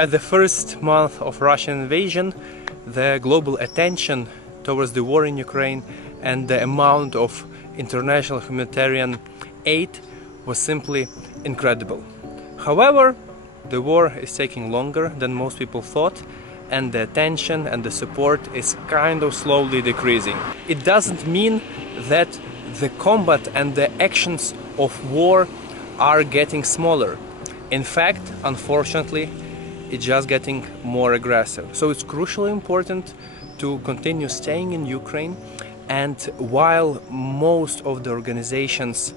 At the first month of Russian invasion, the global attention towards the war in Ukraine and the amount of international humanitarian aid was simply incredible. However, the war is taking longer than most people thought, and the attention and the support is kind of slowly decreasing. It doesn't mean that the combat and the actions of war are getting smaller. In fact, unfortunately, it's just getting more aggressive. So it's crucially important to continue staying in Ukraine, and while most of the organizations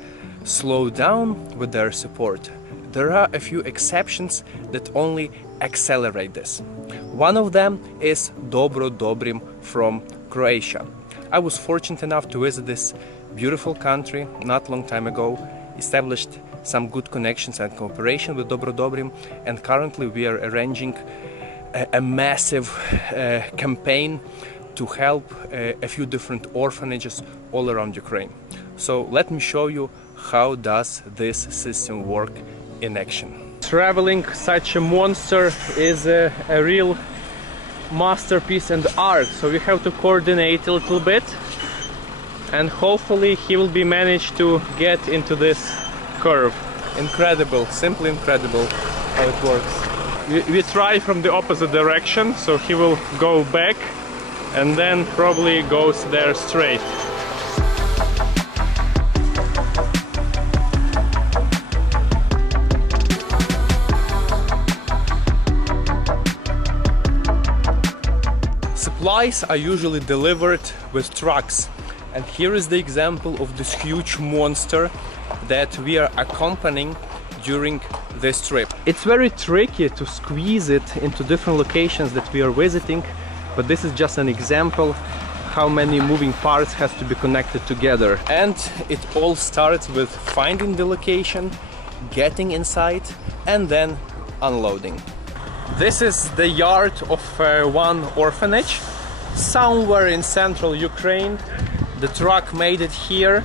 slow down with their support, there are a few exceptions that only accelerate this. One of them is Dobro Dobrim from Croatia. I was fortunate enough to visit this beautiful country not long time ago, established some good connections and cooperation with Dobro Dobrim, and currently we are arranging a massive campaign to help a few different orphanages all around Ukraine. So let me show you how does this system work in action. Traveling such a monster is a real masterpiece and art, so we have to coordinate a little bit, and hopefully he will be managed to get into this curve. Incredible, simply incredible how it works. We try from the opposite direction, so he will go back and then probably goes there straight. Supplies are usually delivered with trucks, and here is the example of this huge monster that we are accompanying during this trip. It's very tricky to squeeze it into different locations that we are visiting, but this is just an example how many moving parts has to be connected together. And it all starts with finding the location, getting inside, and then unloading. This is the yard of one orphanage somewhere in central Ukraine. The truck made it here,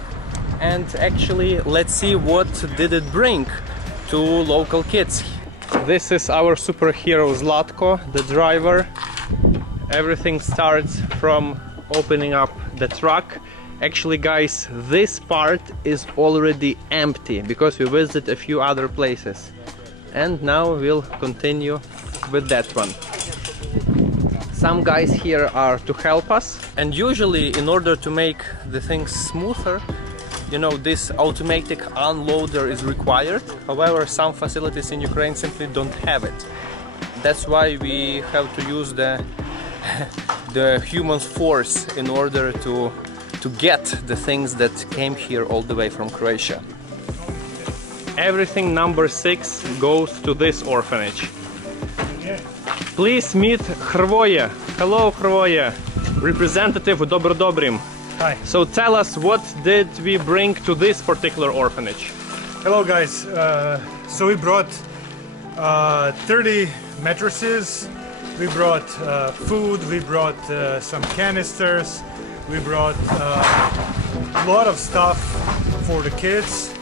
and actually let's see what did it bring to local kids. This is our superhero Zlatko, the driver. Everything starts from opening up the truck. Actually, guys, this part is already empty because we visited a few other places, and now we'll continue with that one. Some guys here are to help us, and usually in order to make the things smoother, you know, this automatic unloader is required. However, some facilities in Ukraine simply don't have it. That's why we have to use the human force in order to get the things that came here all the way from Croatia. Everything number 6 goes to this orphanage. Please meet Hrvoje. Hello, Hrvoje, representative of Dobro Dobrim. Hi. So tell us, what did we bring to this particular orphanage? Hello, guys. So we brought 30 mattresses, we brought food, we brought some canisters, we brought a lot of stuff for the kids,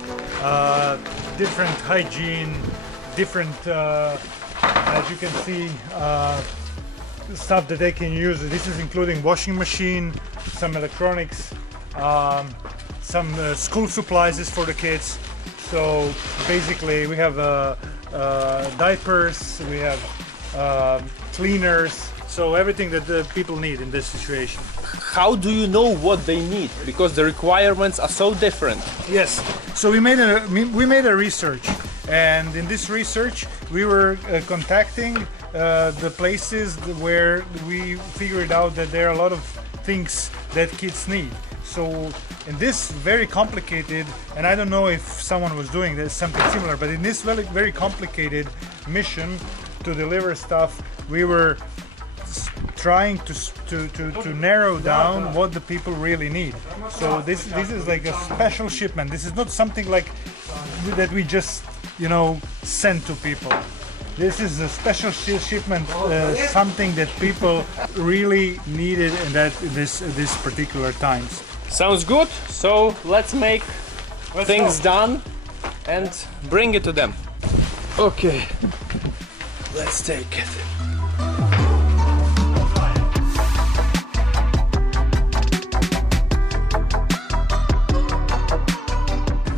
different hygiene, different, as you can see, stuff that they can use. This is including washing machine, some electronics, some school supplies for the kids. So basically we have diapers, we have cleaners, so everything that the people need in this situation. How do you know what they need? Because the requirements are so different. Yes, so we made a research, and in this research we were contacting the places where we figured out that there are a lot of things that kids need. So in this very complicated, and I don't know if someone was doing this something similar, but in this very complicated mission to deliver stuff, we were trying to narrow down what the people really need. So this is like a special shipment. This is not something like that we just, you know, send to people. This is a special shipment, something that people really needed in this particular times. Sounds good. So let's make things done and bring it to them. Okay. Let's take it.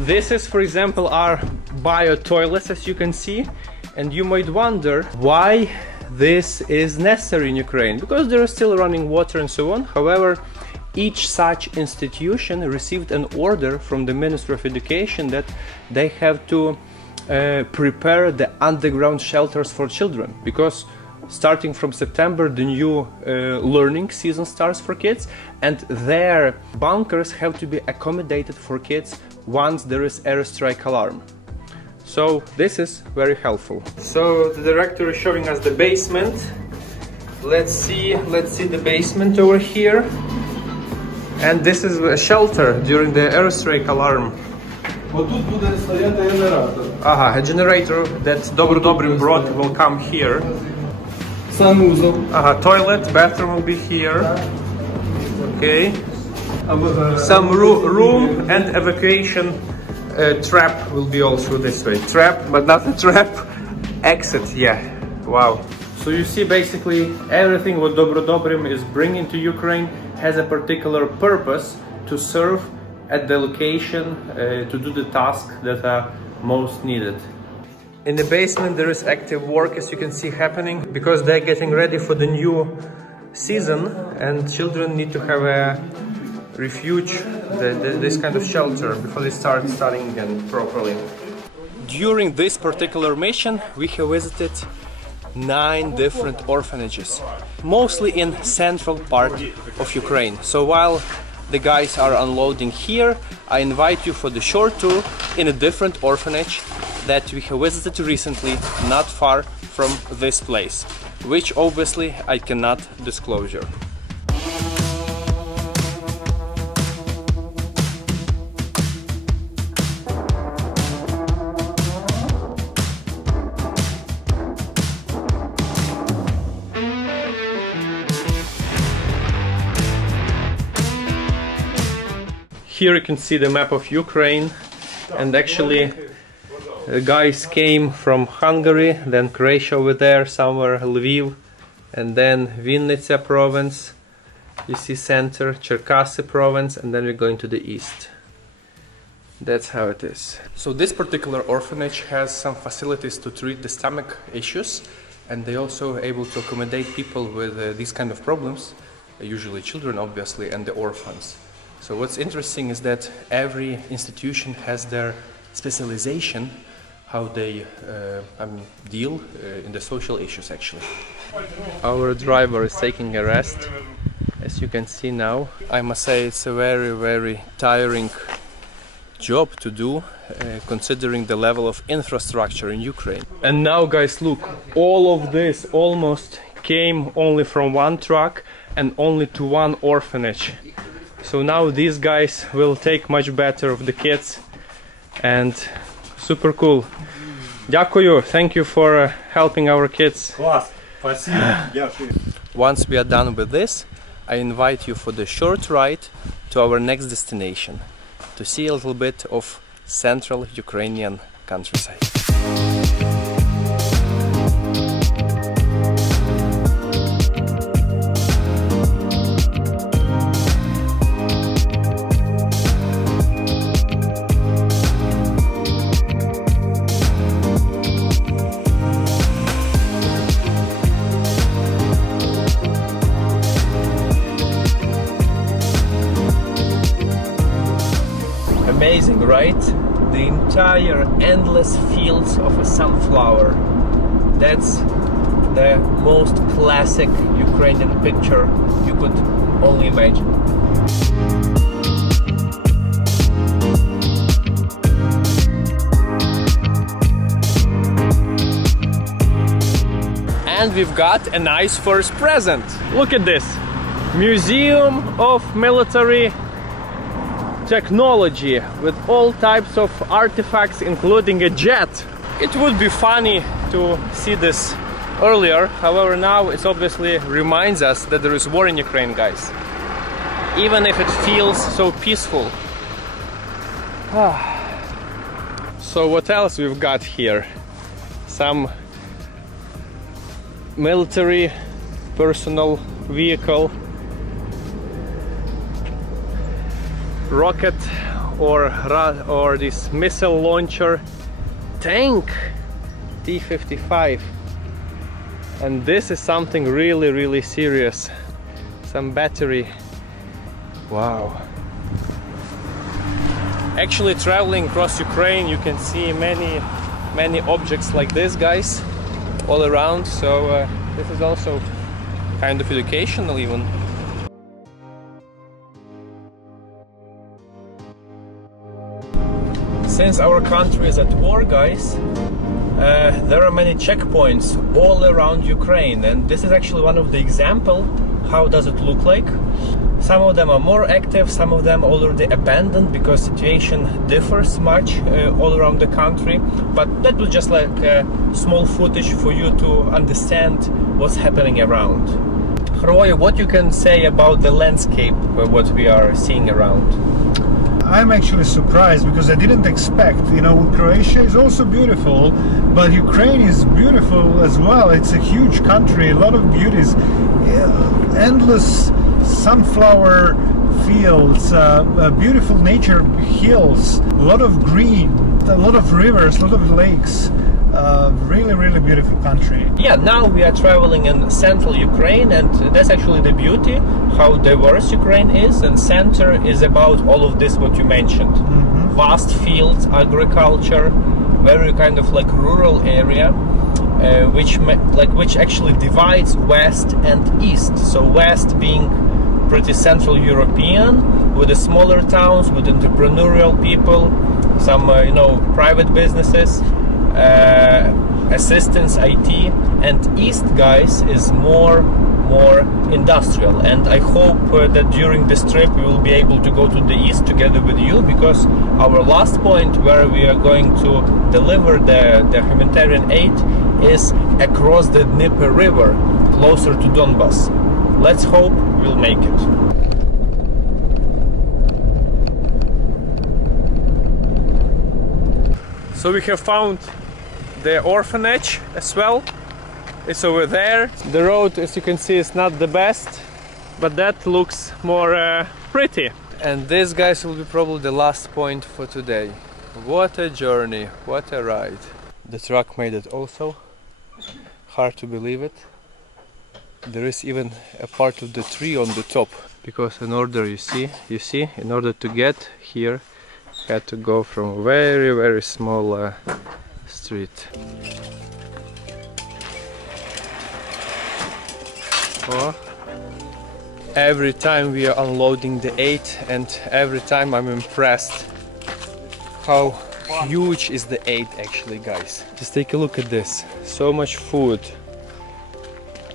This is, for example, our bio toilets, as you can see, and you might wonder why this is necessary in Ukraine, because there is still running water and so on. However, each such institution received an order from the Ministry of Education that they have to prepare the underground shelters for children, because starting from September the new learning season starts for kids, and their bunkers have to be accommodated for kids once there is airstrike alarm. So this is very helpful. So the director is showing us the basement. Let's see the basement over here. And this is a shelter during the airstrike alarm. A generator that Dobrodobrim brought will come here. Toilet, bathroom will be here. Okay. Some room and evacuation trap will be also this way. Trap, but not a trap. Exit, yeah. Wow. So you see, basically everything what Dobrodobrim is bringing to Ukraine has a particular purpose to serve at the location to do the tasks that are most needed. In the basement there is active work, as you can see, happening because they're getting ready for the new season, and children need to have a refuge, this kind of shelter, before they start studying again properly. During this particular mission we have visited 9 different orphanages, mostly in central part of Ukraine. So while the guys are unloading here, I invite you for the short tour in a different orphanage that we have visited recently, not far from this place, which obviously I cannot disclose. Here you can see the map of Ukraine, and actually the guys came from Hungary, then Croatia over there, somewhere Lviv, and then Vinnytsia province, you see center, Cherkasy province, and then we're going to the east. That's how it is. So this particular orphanage has some facilities to treat the stomach issues, and they also are able to accommodate people with these kind of problems, usually children obviously, and the orphans. So what's interesting is that every institution has their specialization, how they deal in the social issues actually. Our driver is taking a rest, as you can see now. I must say it's a very tiring job to do, considering the level of infrastructure in Ukraine. And now guys, look, all of this almost came only from one truck and only to one orphanage. So now these guys will take much better of the kids, and super cool. Дякую, thank you for helping our kids. Once we are done with this, I invite you for the short ride to our next destination, to see a little bit of central Ukrainian countryside. Amazing, right? The entire endless fields of a sunflower. That's the most classic Ukrainian picture you could only imagine. And we've got a nice first present. Look at this. Museum of Military Technology with all types of artifacts, including a jet. It would be funny to see this earlier, however now it obviously reminds us that there is war in Ukraine, guys. Even if it feels so peaceful. So what else we've got here? Some military personal vehicle, rocket or this missile launcher, tank T-55, and this is something really serious, some battery. Wow. Actually, traveling across Ukraine, you can see many objects like this, guys, all around, so this is also kind of educational even. Since our country is at war, guys, there are many checkpoints all around Ukraine, and this is actually one of the examples. How does it look like? Some of them are more active, some of them already abandoned because situation differs much all around the country, but that was just like a small footage for you to understand what's happening around. Croatia, what you can say about the landscape, what we are seeing around? I'm actually surprised because I didn't expect, you know, Croatia is also beautiful, but Ukraine is beautiful as well. It's a huge country, a lot of beauties, endless sunflower fields, beautiful nature hills, a lot of green, a lot of rivers, a lot of lakes. Really beautiful country. Yeah, now we are traveling in central Ukraine, and that's actually the beauty, how diverse Ukraine is, and center is about all of this what you mentioned. Vast fields, agriculture, very kind of like rural area, which actually divides west and east. So west being pretty central European, with the smaller towns, with entrepreneurial people, some you know, private businesses, assistance, IT, and east, guys, is more industrial. And I hope that during this trip we will be able to go to the east together with you, because our last point where we are going to deliver the humanitarian aid is across the Dnieper River, closer to Donbass. Let's hope we'll make it. So we have found the orphanage as well. It's over there. The road, as you can see, is not the best, but that looks more pretty. And this, guys, will be probably the last point for today. What a journey, what a ride. The truck made it also. Hard to believe it. There is even a part of the tree on the top, because in order, you see, in order to get here, had to go from a very small street. Oh. Every time we are unloading the aid, and every time I'm impressed how huge is the aid actually, guys. Just take a look at this. So much food,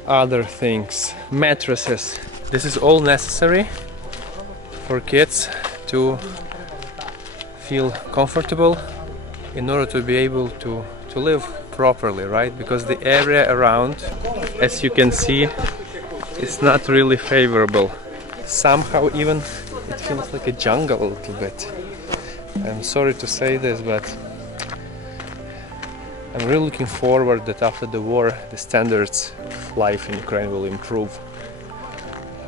other things, mattresses. This is all necessary for kids to feel comfortable in order to be able to live properly, right? Because the area around, as you can see, is not really favorable. Somehow even it feels like a jungle a little bit. I'm sorry to say this, but I'm really looking forward that after the war the standards of life in Ukraine will improve,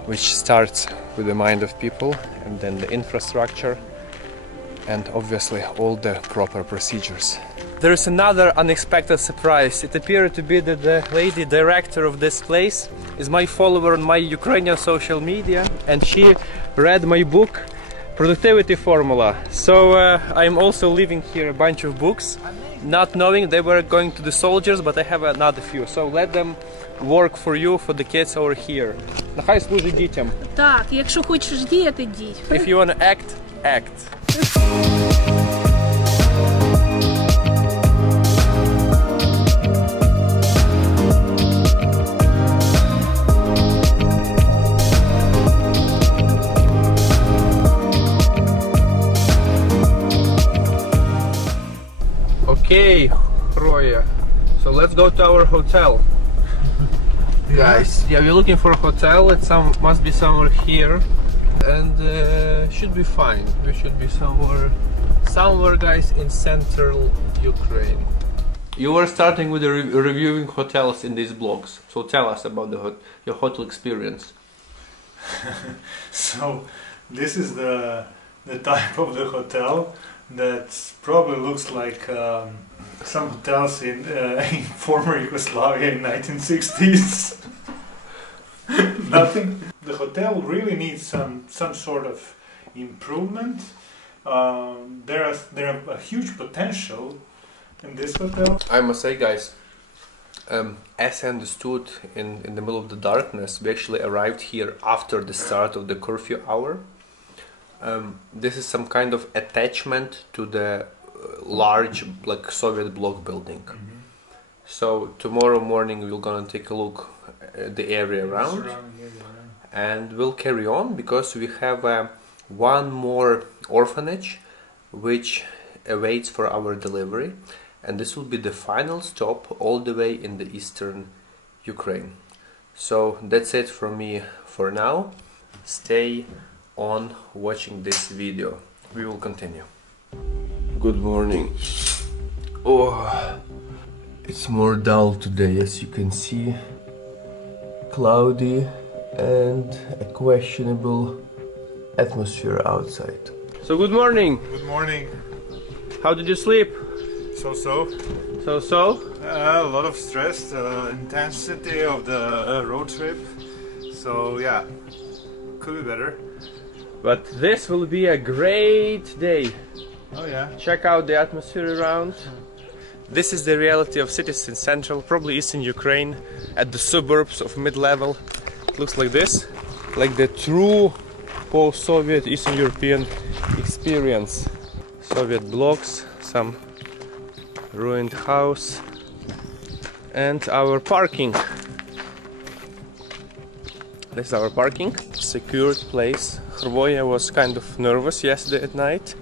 which starts with the mind of people, and then the infrastructure, and obviously all the proper procedures. There is another unexpected surprise. It appeared to be that the lady director of this place is my follower on my Ukrainian social media, and she read my book Productivity Formula. So I'm also leaving here a bunch of books, not knowing they were going to the soldiers, but I have another few. So let them work for you, for the kids over here. Нехай служить дітям. Так, якщо хочеш діяти, дій. If you want to act, act. Okay, Croatia. So let's go to our hotel. Guys, yeah, we're looking for a hotel. It must be somewhere here, and should be fine. We should be somewhere, guys, in central Ukraine. You were starting with reviewing hotels in these blogs, so tell us about your hotel experience. So this is the type of the hotel that probably looks like some hotels in former Yugoslavia in 1960s. Nothing. The hotel really needs some sort of improvement. There are a huge potential in this hotel. I must say, guys, as I understood, in the middle of the darkness, we actually arrived here after the start of the curfew hour. This is some kind of attachment to the large, like, Soviet block building. Mm-hmm. So tomorrow morning we're gonna take a look at the area around, and we'll carry on because we have one more orphanage which awaits for our delivery, and this will be the final stop all the way in the eastern Ukraine. So that's it from me for now. Stay on watching this video. We will continue. Good morning. Oh, it's more dull today, as you can see. Cloudy and a questionable atmosphere outside. So good morning. Good morning. How did you sleep? So. A lot of stress, intensity of the road trip. So yeah, could be better. But this will be a great day. Oh yeah. Check out the atmosphere around. This is the reality of cities in central, probably eastern Ukraine, at the suburbs of mid-level. It looks like this, like the true post-Soviet Eastern European experience. Soviet blocks, some ruined house, and our parking. This is our parking, secured place. Hrvoje was kind of nervous yesterday at night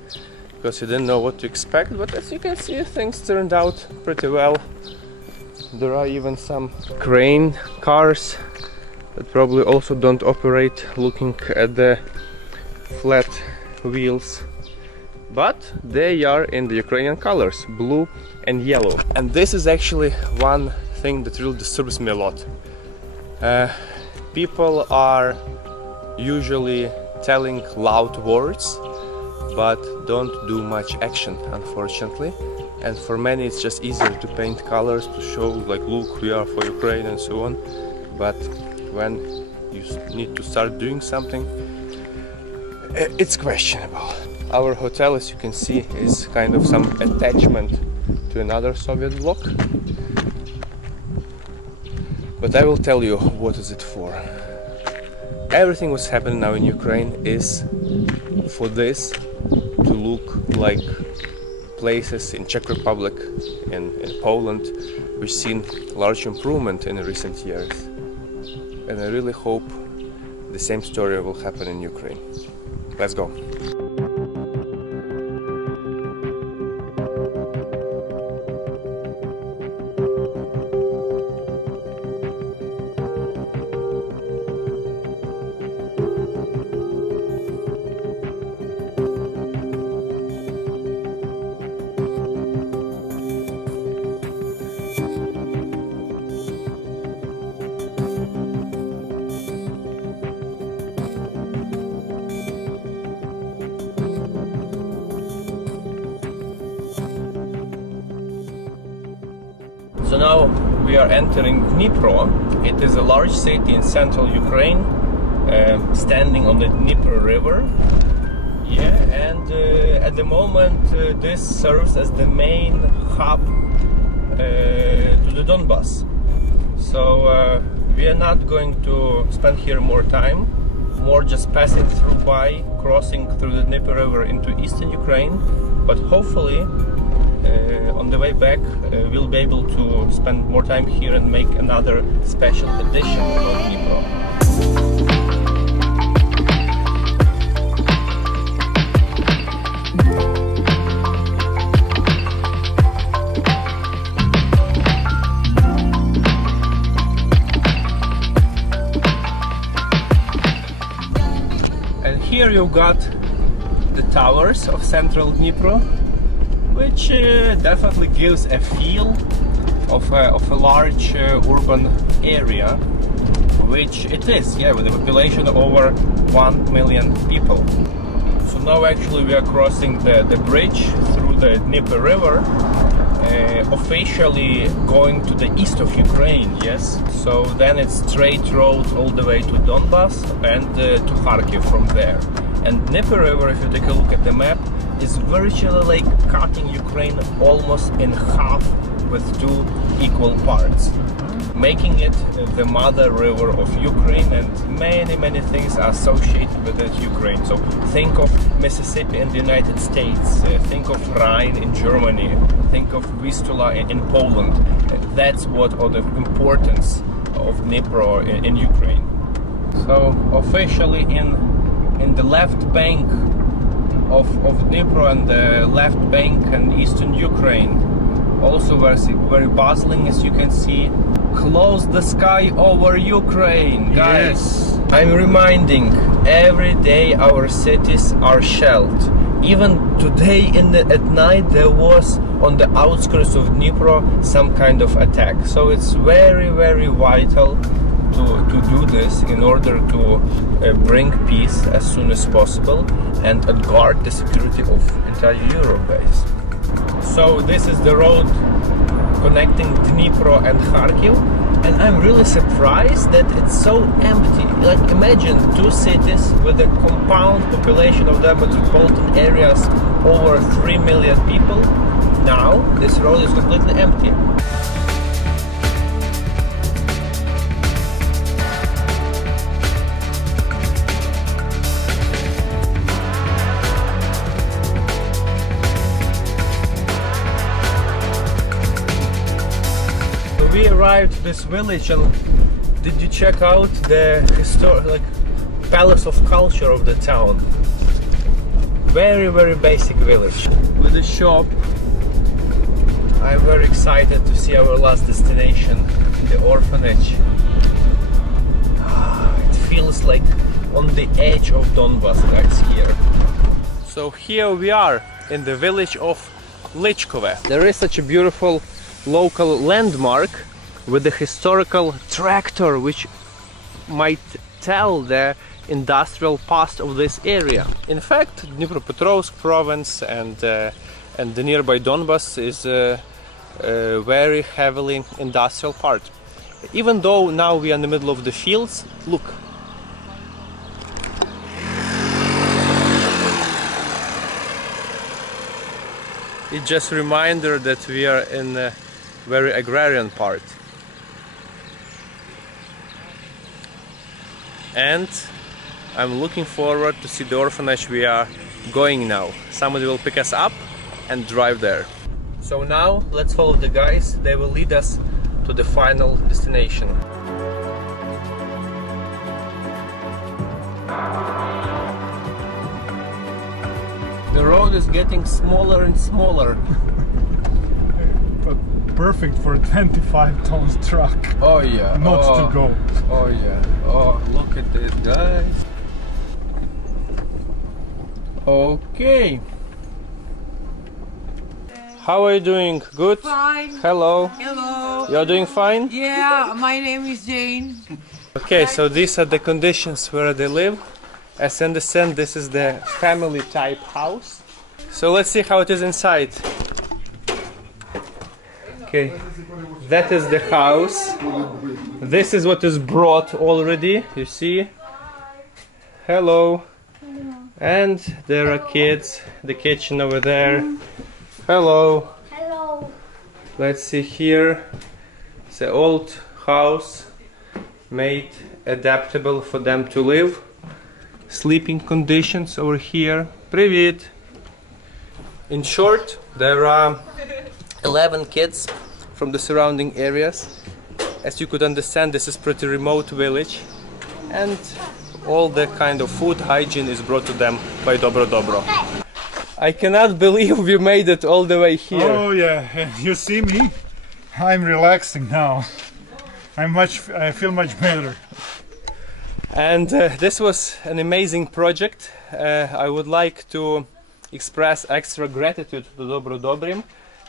because he didn't know what to expect, but as you can see, things turned out pretty well. There are even some crane cars that probably also don't operate, looking at the flat wheels, but they are in the Ukrainian colors, blue and yellow. And this is actually one thing that really disturbs me a lot. People are usually telling loud words but don't do much action, unfortunately. And for many it's just easier to paint colors to show, like, look, we are for Ukraine and so on. But when you need to start doing something, it's questionable. Our hotel, as you can see, is kind of some attachment to another Soviet bloc. But I will tell you what is it for. Everything what's happening now in Ukraine is for this to look like places in Czech Republic and in Poland which seen large improvement in recent years. And I really hope the same story will happen in Ukraine. Let's go. So now we are entering Dnipro. It is a large city in central Ukraine, standing on the Dnieper River. Yeah, and at the moment this serves as the main hub to the Donbass. So we are not going to spend here more time, more just passing through by, crossing through the Dnieper River into eastern Ukraine, but hopefully on the way back we'll be able to spend more time here and make another special edition of Dnipro. And here you got the towers of central Dnipro, which definitely gives a feel of a large urban area, which it is, yeah, with a population of over 1 million people. So now actually we are crossing the bridge through the Dnieper River, officially going to the east of Ukraine, yes. So then it's straight road all the way to Donbas and to Kharkiv from there. And Dnieper River, if you take a look at the map, is virtually like cutting Ukraine almost in half with two equal parts, making it the mother river of Ukraine, and many things are associated with it, Ukraine. So think of Mississippi in the United States, think of Rhine in Germany, think of Vistula in Poland. That's what are the importance of Dnipro in Ukraine. So officially in the left bank of Dnipro and the left bank and eastern Ukraine, also very bustling, as you can see. Close the sky over Ukraine, guys. Yes. I'm reminding, every day our cities are shelled. Even today at night there was on the outskirts of Dnipro some kind of attack. So it's very vital to do this in order to bring peace as soon as possible and guard the security of entire Europe, guys. So this is the road connecting Dnipro and Kharkiv, and I'm really surprised that it's so empty. Like, imagine two cities with a compound population of the metropolitan areas over 3 million people. Now this road is completely empty. We arrived at this village, and did you check out the historic palace of culture of the town? Very basic village with a shop. I'm very excited to see our last destination, the orphanage. It feels like on the edge of Donbas, guys, here. So here we are in the village of Lichkove. There is such a beautiful local landmark with the historical tractor, which might tell the industrial past of this area. In fact, Dnipropetrovsk province and the nearby Donbas is a very heavily industrial part. Even though now we are in the middle of the fields, look. It's just a reminder that we are in a very agrarian part. And I'm looking forward to see the orphanage we are going now. Somebody will pick us up and drive there. So now let's follow the guys. They will lead us to the final destination. The road is getting smaller and smaller. But perfect for a 25 tons truck. Oh yeah. Not to go. Oh yeah. Oh, look at this, guys. Okay. How are you doing? Good? Fine. Hello. Hello. You're doing fine? Yeah, my name is Jane. Okay, so these are the conditions where they live. As I understand, this is the family type house. So let's see how it is inside. Okay, that is the house. This is what is brought already, you see. Hello. And there are kids, the kitchen over there. Hello. Hello. Let's see here. It's an old house made adaptable for them to live. Sleeping conditions over here. Привет. In short, there are 11 kids from the surrounding areas. As you could understand, this is pretty remote village, and all the kind of food hygiene is brought to them by Dobro Dobro. I cannot believe we made it all the way here. Oh yeah, you see me? I'm relaxing now. I feel much better. And this was an amazing project. I would like to express extra gratitude to Dobro Dobrim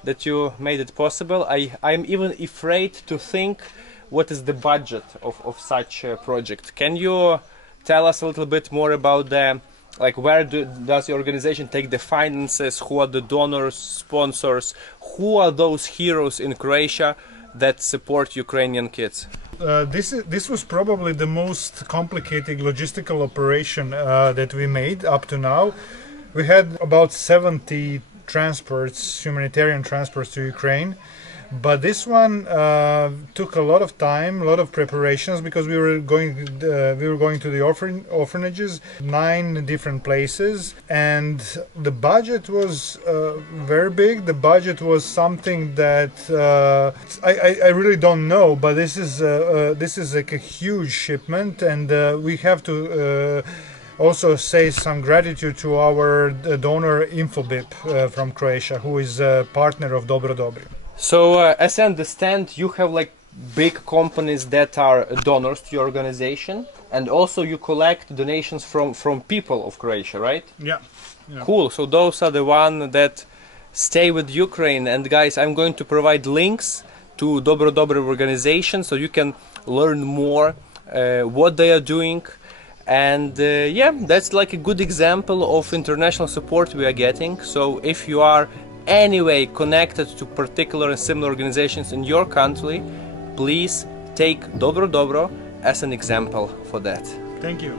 that you made it possible. I'm even afraid to think what is the budget of such a project. Can you tell us a little bit more about the, like, where does the organization take the finances? Who are the donors, sponsors? Who are those heroes in Croatia that support Ukrainian kids? This was probably the most complicated logistical operation that we made up to now. We had about 70 transports, humanitarian transports to Ukraine, but this one took a lot of time, a lot of preparations, because we were going to the orphanages, 9 different places, and the budget was very big. The budget was something that I really don't know, but this is like a huge shipment, and we have to also say some gratitude to our donor Infobip from Croatia, who is a partner of Dobro Dobri. So, as I understand, you have like big companies that are donors to your organization, and also you collect donations from people of Croatia, right? Yeah. Cool. So those are the ones that stay with Ukraine. And guys, I'm going to provide links to Dobro Dobri organization, so you can learn more what they are doing. And yeah, that's like a good example of international support we are getting. So if you are anyway connected to particular and similar organizations in your country, please take Dobro Dobro as an example for that. Thank you.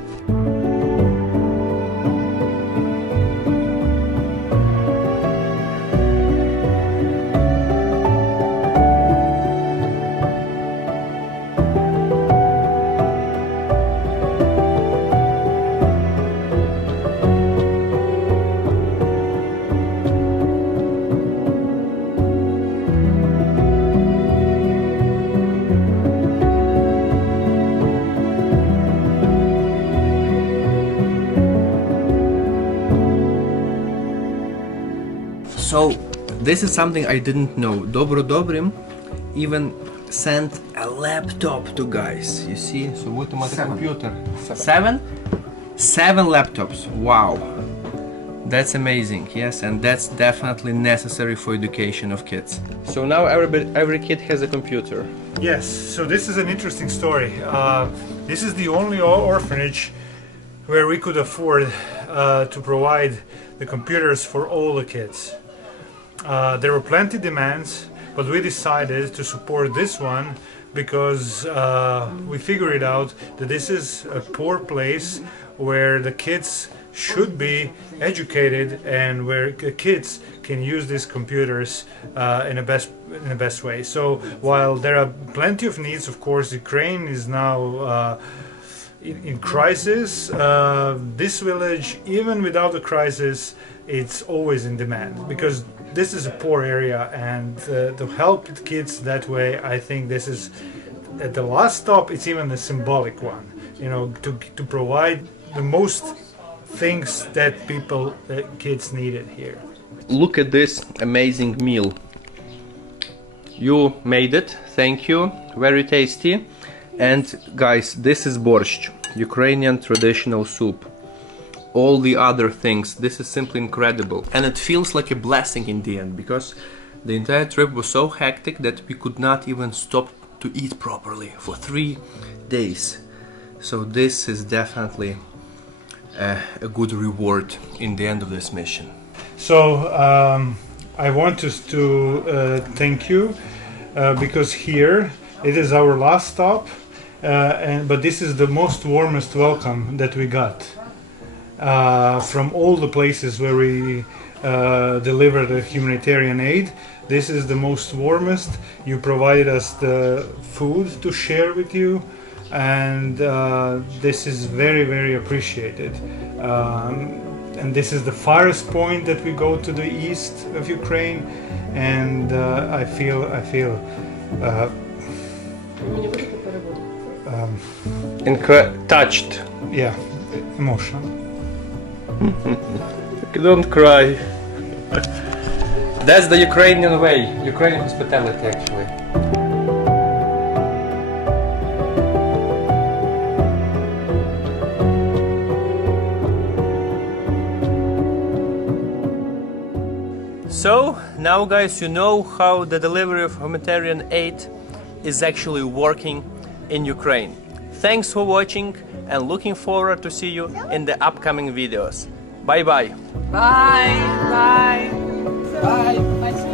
So this is something I didn't know. Dobro Dobrim even sent a laptop to guys. You see? So what about the computer? Seven laptops. Wow. That's amazing. Yes, and that's definitely necessary for education of kids. So now every kid has a computer. Yes, so this is an interesting story. This is the only orphanage where we could afford to provide the computers for all the kids. There were plenty demands, but we decided to support this one because we figured out that this is a poor place where the kids should be educated and where kids can use these computers in the best way. So while there are plenty of needs, of course, Ukraine is now in crisis. This village, even without the crisis, it's always in demand because this is a poor area, and to help the kids that way, I think this is at the last stop. It's even a symbolic one, you know, to provide the most things that kids needed here. Look at this amazing meal. You made it, thank you, very tasty. And guys, this is borscht, Ukrainian traditional soup. All the other things, this is simply incredible. And it feels like a blessing in the end, because the entire trip was so hectic that we could not even stop to eat properly for 3 days. So this is definitely a good reward in the end of this mission. So I want to thank you because here it is our last stop, but this is the most warmest welcome that we got from all the places where we delivered the humanitarian aid. This is the most warmest. You provided us the food to share with you, and this is very, very appreciated. And this is the farthest point that we go to the east of Ukraine, and I feel Touched. yeah, emotional. Don't cry. That's the Ukrainian way, Ukrainian hospitality actually. So Now guys, you know how the delivery of humanitarian aid is actually working in Ukraine. Thanks for watching and looking forward to see you in the upcoming videos. Bye bye. Bye. Bye. Bye.